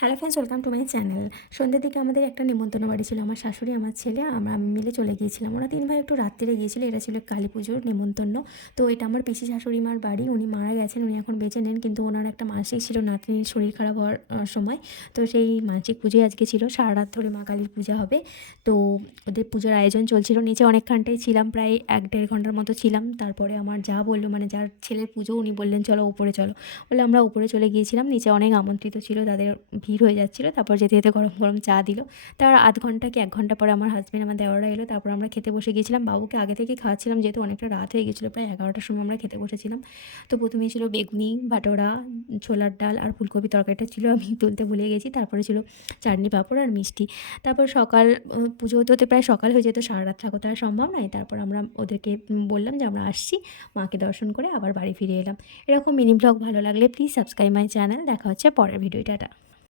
Hello friends, welcome to my channel. সন্ধ্যের দিকে আমাদের একটা নেমন্তন্ন বাড়ি ছিল। আমার শাশুড়ি, আমার ছেলে, আমি মিলে চলে গিয়েছিলাম। ওরা ৩ ভাই একটু রাত্তিরে গিয়েছিল। এটা ছিল কালী পুজোর নেমন্তন্ন। তো এটা আমার পিসি শাশুড়ি মার বাড়ি। উনি মারা গেছেন, উনি এখন বেঁচে নেন, কিন্তু ওনার একটা মানসিক ছিল নাতনির শরীর খারাপ হওয়ার সময়। তো সেই মানসিক পুজোই আজকে ছিল। সারা রাত ধরে মা কালীর পূজা হবে। তো ওদের পুজোর আয়োজন চলছিল। নিচে অনেকখানটাই ছিলাম, প্রায় ১-১.৫ ঘন্টার মতো ছিলাম। তারপরে আমার যা বললো, মানে যার ছেলের পুজো, উনি বললেন চলো উপরে চলো। বলে আমরা উপরে চলে গিয়েছিলাম। নিচে অনেক আমন্ত্রিত ছিল, তাদের ভিড় হয়ে যাচ্ছিলো। তারপর যেতে যেতে গরম গরম চা দিল। তার আধ ঘন্টা কি ১ ঘন্টা পরে আমার হাসবেন্ড, আমার দেওররা এলো। তারপর আমরা খেতে বসে গিয়েছিলাম। বাবুকে আগে থেকেই খাওয়াচ্ছিলাম, যেহেতু অনেকটা রাত হয়ে গেছিলো, প্রায় ১১টার সময় আমরা খেতে বসেছিলাম। তো প্রথমেই ছিল বেগুনি, বাটোরা, ছোলার ডাল আর ফুলকপি তরকারিটা ছিল, আমি তুলতে ভুলে গেছি। তারপরে ছিল চাটনি, পাঁপড় আর মিষ্টি। তারপর সকাল পুজো হতে হতে প্রায় সকাল হয়ে যেত, সারা রাত থাকা তো আর সম্ভব নয়। তারপর আমরা ওদেরকে বললাম যে আমরা আসছি, মাকে দর্শন করে আবার বাড়ি ফিরে এলাম। এরকম মিনি ব্লগ ভালো লাগলে প্লিজ সাবস্ক্রাইব মাই চ্যানেল। দেখা হচ্ছে পরের ভিডিও। টাটা।